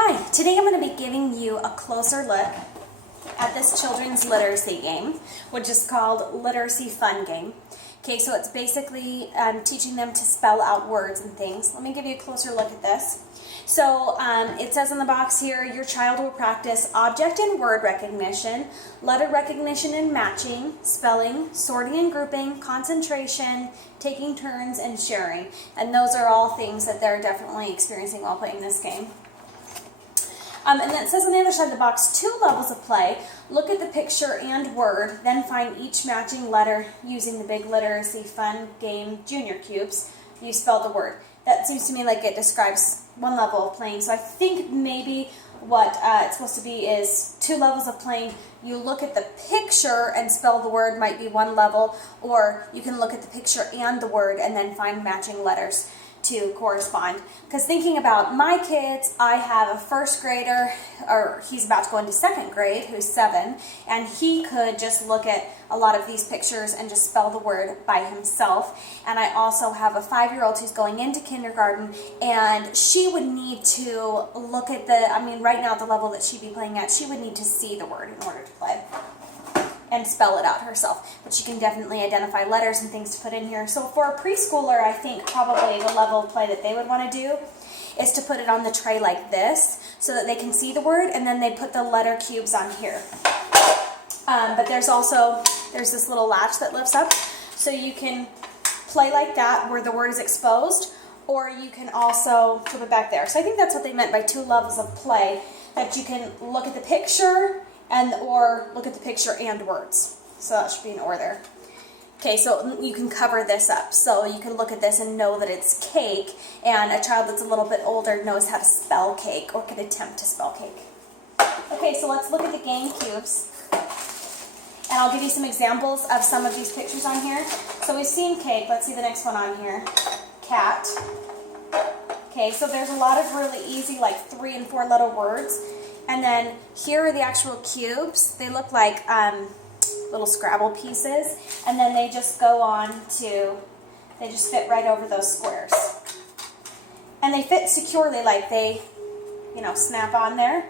Hi, today I'm going to be giving you a closer look at this children's literacy game, which is called Literacy Fun Game. Okay, so it's basically teaching them to spell out words and things. Let me give you a closer look at this. So it says on the box here, your child will practice object and word recognition, letter recognition and matching, spelling, sorting and grouping, concentration, taking turns, and sharing. And those are all things that they're definitely experiencing while playing this game. And then it says on the other side of the box, 2 levels of play. Look at the picture and word, then find each matching letter using the Big Literacy Fun Game Junior Cubes. You spell the word. That seems to me like it describes 1 level of playing. So I think maybe what it's supposed to be is 2 levels of playing. You look at the picture and spell the word might be 1 level, or you can look at the picture and the word and then find matching letters to correspond. Because thinking about my kids, I have a 1st grader, or he's about to go into 2nd grade, who's 7, and he could just look at a lot of these pictures and just spell the word by himself. And I also have a 5-year-old who's going into kindergarten, and she would need to look at right now at the level that she'd be playing at, she would need to see the word in order to play and spell it out herself. But she can definitely identify letters and things to put in here. So for a preschooler, I think probably the level of play that they would want to do is to put it on the tray like this so that they can see the word, and then they put the letter cubes on here. But there's this little latch that lifts up, so you can play like that where the word is exposed, or you can also flip it back there. So I think that's what they meant by 2 levels of play, that you can look at the picture or look at the picture and words. So that should be an or there. Okay, so you can cover this up. So you can look at this and know that it's cake, and a child that's a little bit older knows how to spell cake or can attempt to spell cake. Okay, so let's look at the game cubes. And I'll give you some examples of some of these pictures on here. So we've seen cake. Let's see the next one on here. Cat. Okay, so there's a lot of really easy, like 3 and 4 letter words. And then here are the actual cubes. They look like little Scrabble pieces. And then they just go on to, they just fit right over those squares. And they fit securely, like they, snap on there.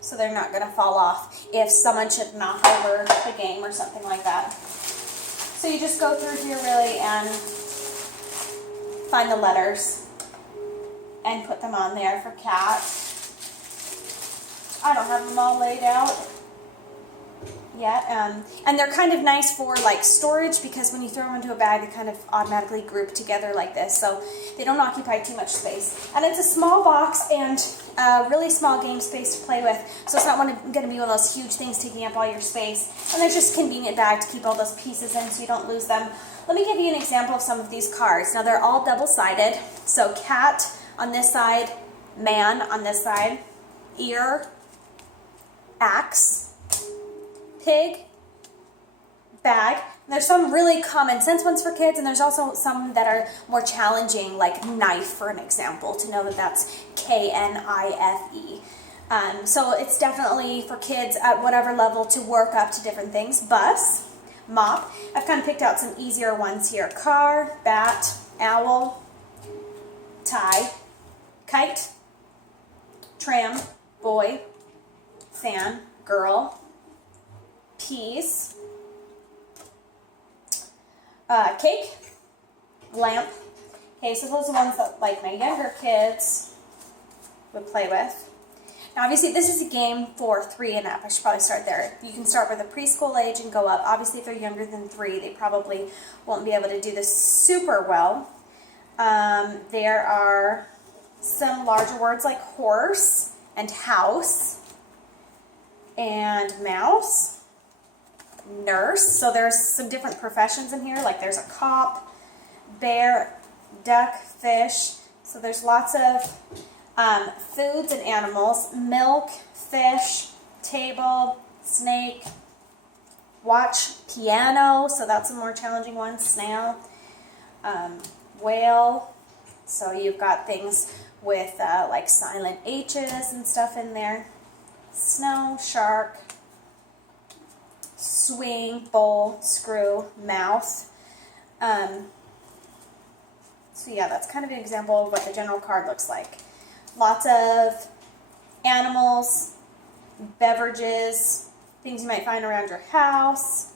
So they're not going to fall off if someone should knock over the game or something like that. So you just go through here really and find the letters and put them on there for cat. I don't have them all laid out yet. And they're kind of nice for like storage, because when you throw them into a bag, they kind of automatically group together like this. So they don't occupy too much space. And it's a small box and really small game space to play with. So it's not going to be one of those huge things taking up all your space. And there's just a convenient bag to keep all those pieces in so you don't lose them. Let me give you an example of some of these cards. Now they're all double-sided. So cat on this side, man on this side, ear, axe, pig, bag. And there's some really common sense ones for kids, and there's also some that are more challenging, like knife, for an example, to know that that's K-N-I-F-E. So it's definitely for kids at whatever level to work up to different things. Bus, mop. I've kind of picked out some easier ones here. Car, bat, owl, tie, kite, tram, boy, fan, girl, peas, cake, lamp. Okay, so those are the ones that like my younger kids would play with. Now obviously this is a game for 3 and up. I should probably start there. You can start with a preschool age and go up. Obviously if they're younger than 3, they probably won't be able to do this super well. There are some larger words like horse and house and mouse, nurse. So there's some different professions in here, like there's a cop, bear, duck, fish. So there's lots of foods and animals: milk, fish, table, snake, watch, piano. So that's a more challenging one. Snail, whale. So you've got things with like silent H's and stuff in there. Snow, shark, swing, bowl, screw, mouth. So yeah, that's kind of an example of what the general card looks like. lots of animals, beverages, things you might find around your house.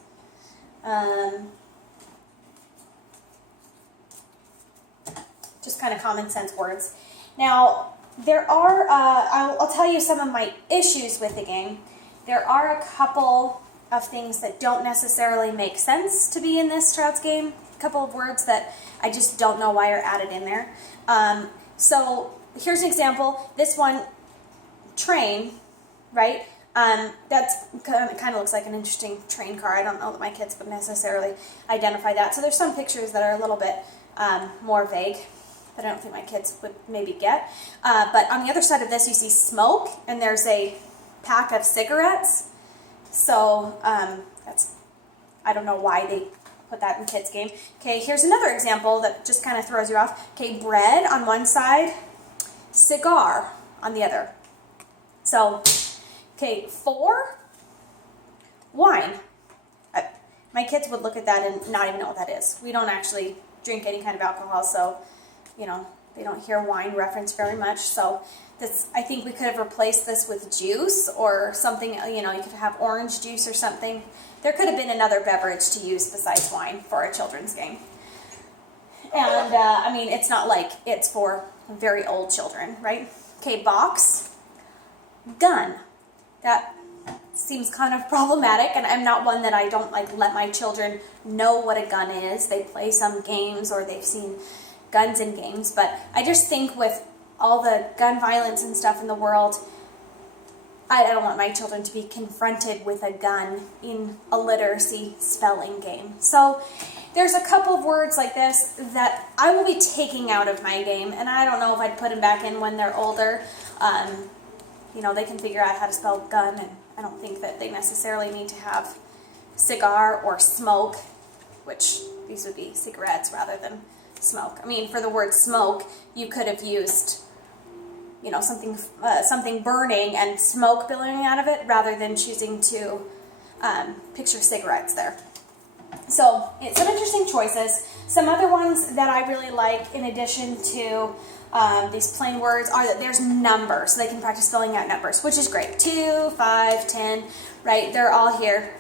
Just kind of common sense words. Now, there are, I'll tell you some of my issues with the game. There are a couple of things that don't necessarily make sense to be in this child's game. A couple of words that I just don't know why are added in there. So here's an example. This one, train, right? That's kind of looks like an interesting train car. I don't know that my kids would necessarily identify that. So there's some pictures that are a little bit more vague that I don't think my kids would maybe get. But on the other side of this, you see smoke, and there's a pack of cigarettes. So I don't know why they put that in kids' game. Okay, here's another example that just kind of throws you off. Okay, bread on one side, cigar on the other. So, okay, 4, wine. My kids would look at that and not even know what that is. We don't actually drink any kind of alcohol, so, you know, they don't hear wine referenced very much. So this, I think we could have replaced this with juice or something, you know, you could have orange juice or something. There could have been another beverage to use besides wine for a children's game. And, I mean, it's not like it's for very old children, right? Okay, box, gun. That seems kind of problematic, and I'm not one that I don't like let my children know what a gun is. They play some games or they've seen guns in games, but I just think with all the gun violence and stuff in the world, I don't want my children to be confronted with a gun in a literacy spelling game. So there's a couple of words like this that I will be taking out of my game, and I don't know if I'd put them back in when they're older. You know, they can figure out how to spell gun, and I don't think that they necessarily need to have cigar or smoke, which these would be cigarettes rather than smoke. I mean, for the word smoke, you could have used, you know, something burning and smoke billowing out of it rather than choosing to picture cigarettes there. So it's some interesting choices. Some other ones that I really like, in addition to these plain words, are that there's numbers, so they can practice spelling out numbers, which is great. 2, 5, 10, right? They're all here.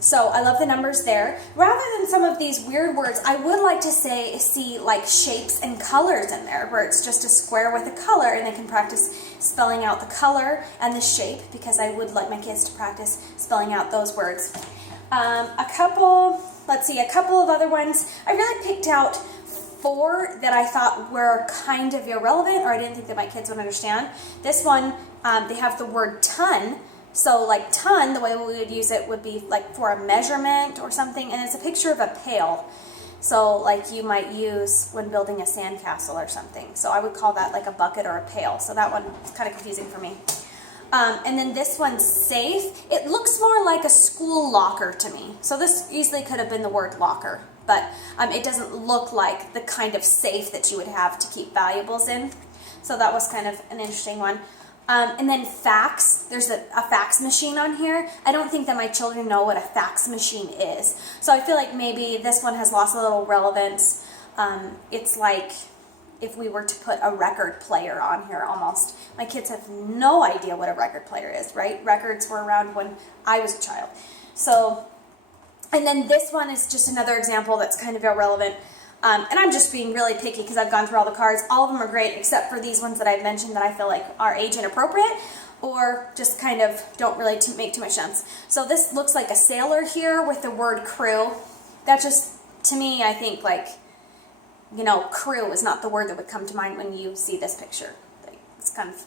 So I love the numbers there. Rather than some of these weird words, I would like to see like shapes and colors in there, where it's just a square with a color, and they can practice spelling out the color and the shape, because I would like my kids to practice spelling out those words. A couple of other ones. I really picked out 4 that I thought were kind of irrelevant, or I didn't think that my kids would understand. This one, they have the word ton. So like ton, the way we would use it would be like for a measurement or something, and it's a picture of a pail. So like you might use when building a sandcastle or something. So I would call that like a bucket or a pail. So that one is kind of confusing for me. And then this one's safe. It looks more like a school locker to me. So this easily could have been the word locker, but it doesn't look like the kind of safe that you would have to keep valuables in. So that was kind of an interesting one. And then fax, there's a fax machine on here. I don't think that my children know what a fax machine is. So I feel like maybe this one has lost a little relevance. It's like if we were to put a record player on here almost. My kids have no idea what a record player is, right? Records were around when I was a child. So, and then this one is just another example that's kind of irrelevant. And I'm just being really picky because I've gone through all the cards. All of them are great except for these ones that I've mentioned that I feel like are age inappropriate or just kind of don't really make too much sense. So this looks like a sailor here with the word crew. That just, to me, I think like, you know, crew is not the word that would come to mind when you see this picture. It's kind of,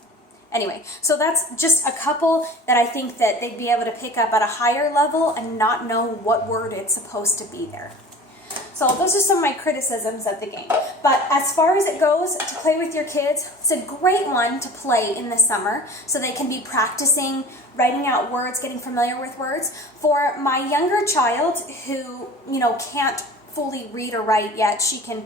anyway, so that's just a couple that I think that they'd be able to pick up at a higher level and not know what word it's supposed to be there. So those are some of my criticisms of the game. But as far as it goes to play with your kids, it's a great one to play in the summer so they can be practicing writing out words, getting familiar with words. For my younger child who, you know, can't fully read or write yet, she can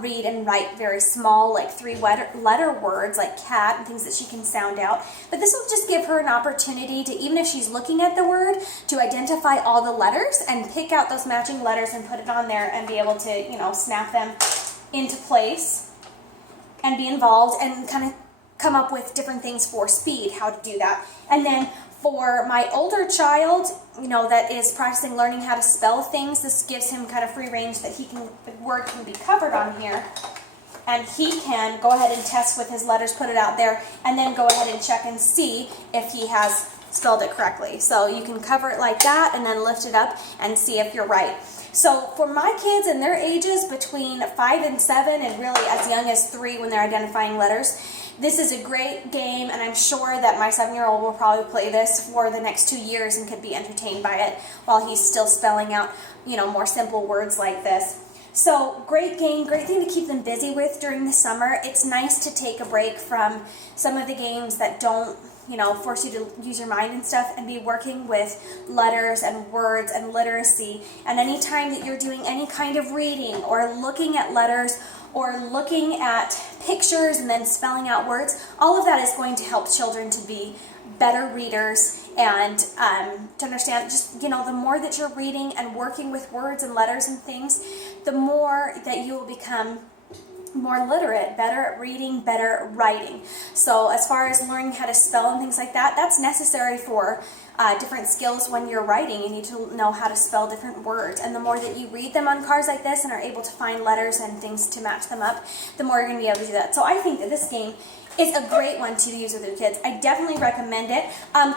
read and write very small, like 3-letter words like cat and things that she can sound out. But this will just give her an opportunity to, even if she's looking at the word, to identify all the letters and pick out those matching letters and put it on there and be able to, you know, snap them into place and be involved and kind of come up with different things for speed, how to do that. And then for my older child, that is practicing learning how to spell things, this gives him kind of free range that the word can be covered on here. And he can go ahead and test with his letters, put it out there, and then go ahead and check and see if he has spelled it correctly. So you can cover it like that and then lift it up and see if you're right. So for my kids and their ages between 5 and 7 and really as young as 3 when they're identifying letters, this is a great game, and I'm sure that my 7-year-old will probably play this for the next 2 years and could be entertained by it while he's still spelling out, more simple words like this. So great game, great thing to keep them busy with during the summer. It's nice to take a break from some of the games that don't, force you to use your mind and stuff, and be working with letters and words and literacy. And anytime that you're doing any kind of reading or looking at letters or looking at pictures and then spelling out words, all of that is going to help children to be better readers and to understand just, the more that you're reading and working with words and letters and things, the more that you will become more literate, better at reading, better at writing. So as far as learning how to spell and things like that, that's necessary for different skills when you're writing. You need to know how to spell different words. And the more that you read them on cards like this and are able to find letters and things to match them up, the more you're going to be able to do that. So I think that this game is a great one to use with your kids. I definitely recommend it.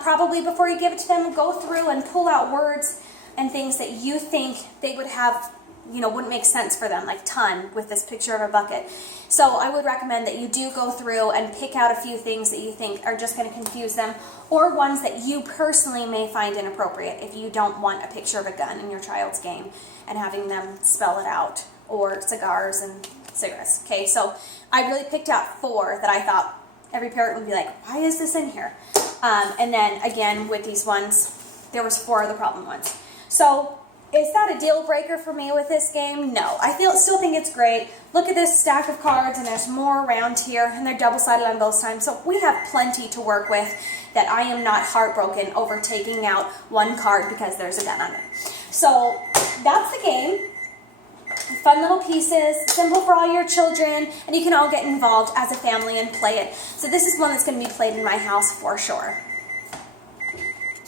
Probably before you give it to them, go through and pull out words and things that you think they would have, wouldn't make sense for them, like ton with this picture of a bucket. So I would recommend that you do go through and pick out a few things that you think are just going to confuse them, or ones that you personally may find inappropriate if you don't want a picture of a gun in your child's game and having them spell it out, or cigars and cigarettes. Okay, so I really picked out 4 that I thought every parent would be like, why is this in here? And then again with these ones, there was 4 of the problem ones. So is that a deal breaker for me with this game? No. I still think it's great. Look at this stack of cards, and there's more around here, and they're double-sided on both sides. So we have plenty to work with that I am not heartbroken over taking out one card because there's a gun on it. So that's the game. Fun little pieces, simple for all your children, and you can all get involved as a family and play it. So this is one that's going to be played in my house for sure.